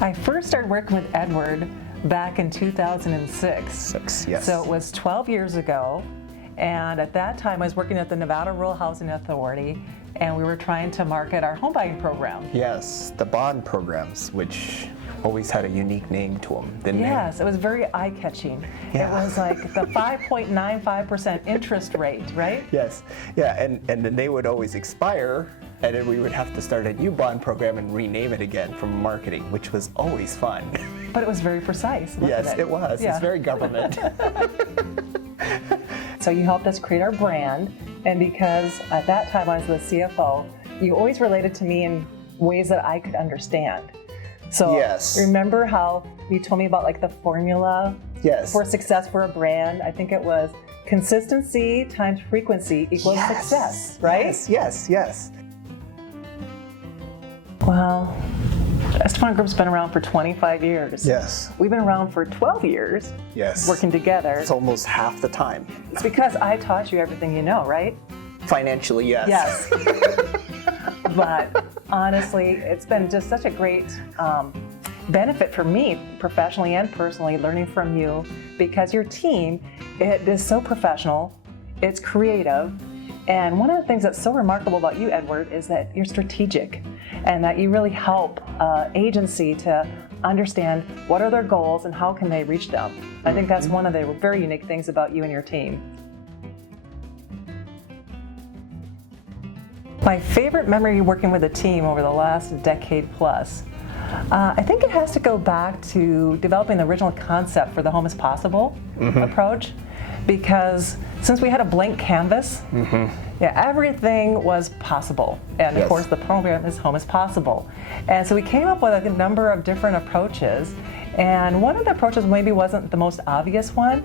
I first started working with Edward back in 2006. Yes. So it was 12 years ago. And at that time, I was working at the Nevada Rural Housing Authority, and we were trying to market our home buying program. Yes, the bond programs, which always had a unique name to them, didn't Yes, it was very eye-catching. Yeah. It was like the 5.95% interest rate, right? Yes, yeah, and then they would always expire, and then we would have to start a new bond program and rename it again from marketing, which was always fun. But it was very precise, wasn't Yes, it? it was. Yeah. It's very government. So you helped us create our brand, and because at that time I was the CFO, you always related to me in ways that I could understand. So Yes. remember how you told me about like the formula Yes. for success for a brand? I think it was consistency times frequency equals Yes. success, right? Yes. Well, Esteban Group's been around for 25 years. Yes. We've been around for 12 years Yes. working together. It's almost half the time. It's because I taught you everything you know, right? Financially, yes. Yes. But honestly, it's been just such a great benefit for me, professionally and personally, learning from you, because your team, it is so professional, it's creative, and one of the things that's so remarkable about you, Edward, is that you're strategic, and that you really help agency to understand what are their goals and how can they reach them. I think that's one of the very unique things about you and your team. My favorite memory working with a team over the last decade plus, I think it has to go back to developing the original concept for the Home is Possible approach, because since we had a blank canvas, everything was possible. And of Yes. course the program is Home is Possible. And so we came up with a number of different approaches, and one of the approaches maybe wasn't the most obvious one,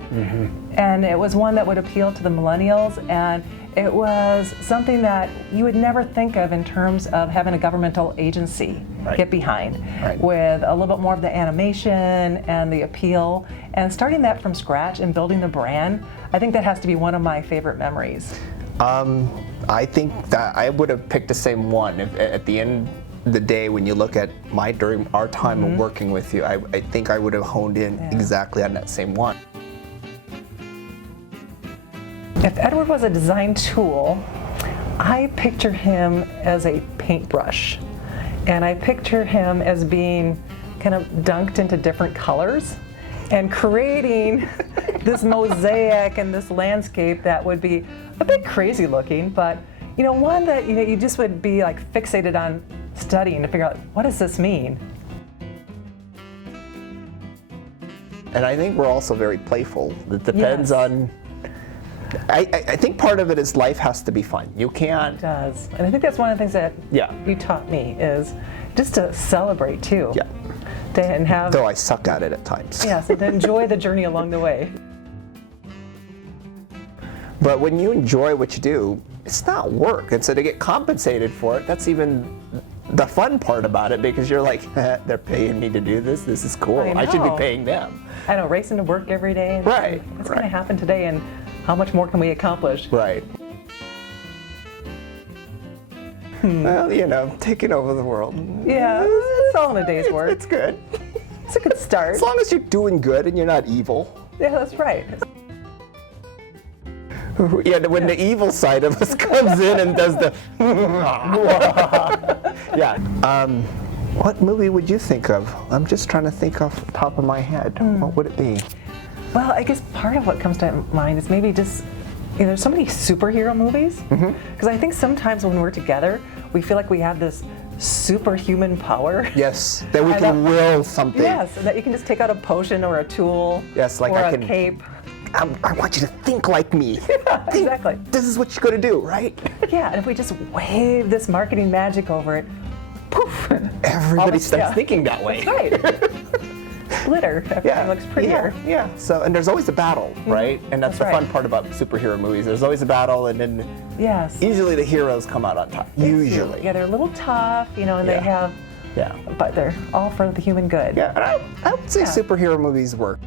and it was one that would appeal to the millennials, and it was something that you would never think of in terms of having a governmental agency get behind, with a little bit more of the animation and the appeal, and starting that from scratch and building the brand. I think that has to be one of my favorite memories. I think that I would have picked the same one. At the end of the day, when you look at during our time of working with you, I think I would have honed in exactly on that same one. If Edward was a design tool, I picture him as a paintbrush. And I picture him as being kind of dunked into different colors and creating this mosaic and this landscape that would be a bit crazy looking, but one that you just would be like fixated on studying to figure out, what does this mean? And I think we're also very playful. It depends on. I think part of it is life has to be fun. You can't. It does. And I think that's one of the things that you taught me is just to celebrate too. Yeah. And have. Though I suck at it at times. Yes, and to enjoy the journey along the way. But when you enjoy what you do, it's not work. And so to get compensated for it, that's even the fun part about it, because you're like, they're paying me to do this. This is cool. I should be paying them. I know, racing to work every day. And Right. What's going to happen today, and how much more can we accomplish? Right. Well, taking over the world. Yeah, it's all in a day's work. It's good. It's a good start. As long as you're doing good and you're not evil. Yeah, that's right. Yeah, when the evil side of us comes in and does the yeah. What movie would you think of? I'm just trying to think off the top of my head. What would it be? Well, I guess part of what comes to mind is maybe just, there's so many superhero movies. Because I think sometimes when we're together, we feel like we have this superhuman power. Yes, that we can will something. Yes, and that you can just take out a potion or a tool. Yes, like or I a can. cape. I want you to think like me. Yeah, exactly. This is what you're going to do, right? Yeah, and if we just wave this marketing magic over it, poof. Everybody starts thinking that way. That's right. Glitter. Everything looks prettier. Yeah. So, and there's always a battle, right? And that's the fun part about superhero movies. There's always a battle, and then usually the heroes come out on top. Usually. Yeah, they're a little tough, and they have. Yeah. But they're all for the human good. Yeah, and I would say superhero movies work.